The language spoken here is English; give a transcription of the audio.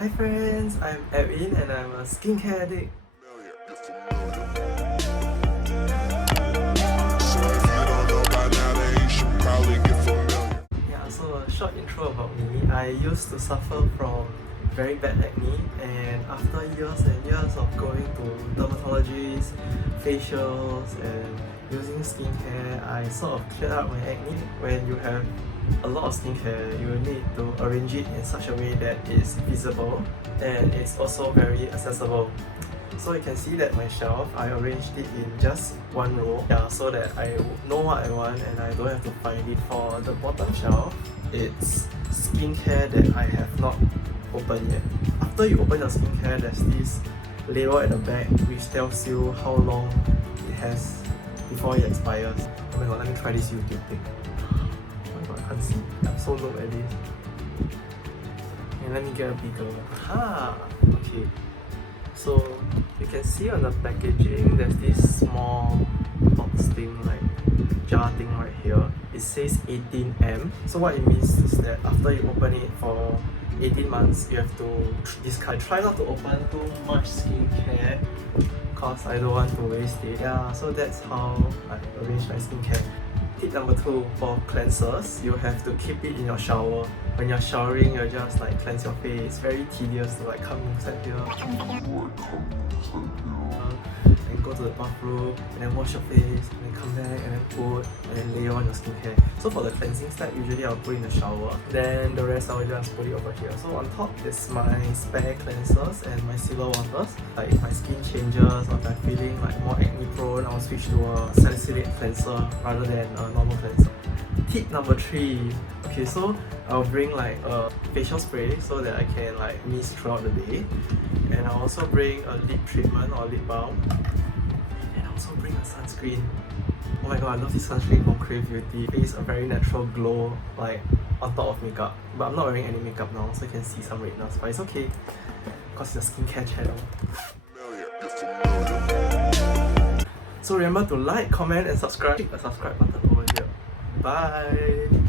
Hi friends, I'm Edwin and I'm a skincare addict. Yeah, so a short intro about me. I used to suffer from very bad acne, and after years and years of going to dermatologists, facials and using skincare, I sort of cleared up my acne. When you have a lot of skincare, you need to arrange it in such a way that it's visible and it's also very accessible. So you can see that my shelf, I arranged it in just one row, so that I know what I want and I don't have to find it. For the bottom shelf, it's skincare that I have not opened yet. After you open your skincare, there's this label at the back which tells you how long it has before it expires. Oh my god, let me try this YouTube thing. Oh my god, I can't see. I'm so low at this. And let me get a bigger one. Aha! Okay. So you can see on the packaging there's this small box thing, like jar thing right here. It says 18M. So what it means is that after you open it for 18 months, you have to discard. Try not to open too much skincare because I don't want to waste it. Yeah, so that's how I arrange my skincare. Tip number 2, for cleansers, you have to keep it in your shower. When you're showering, you just like cleanse your face. It's very tedious to like come inside here and go to the bathroom and then wash your face and then come back and then put and then layer on your skincare. So for the cleansing step, usually I'll put in the shower. Then the rest I'll just put it over here. So on top is my spare cleansers and my silver waters. Like if my skin changes or if I'm feeling like more acne prone, I'll switch to a salicylate cleanser rather than a normal cleanser. Tip number 3. Okay, so I'll bring like a facial spray so that I can like mist throughout the day. And I'll also bring a lip treatment or lip balm. And I'll also bring a sunscreen. Oh my god, I love this sunscreen from Krave Beauty. It's a very natural glow, like on top of makeup. But I'm not wearing any makeup now, so you can see some redness. But it's okay, because it's a skincare channel. So remember to like, comment and subscribe. Click the subscribe button over here. Bye!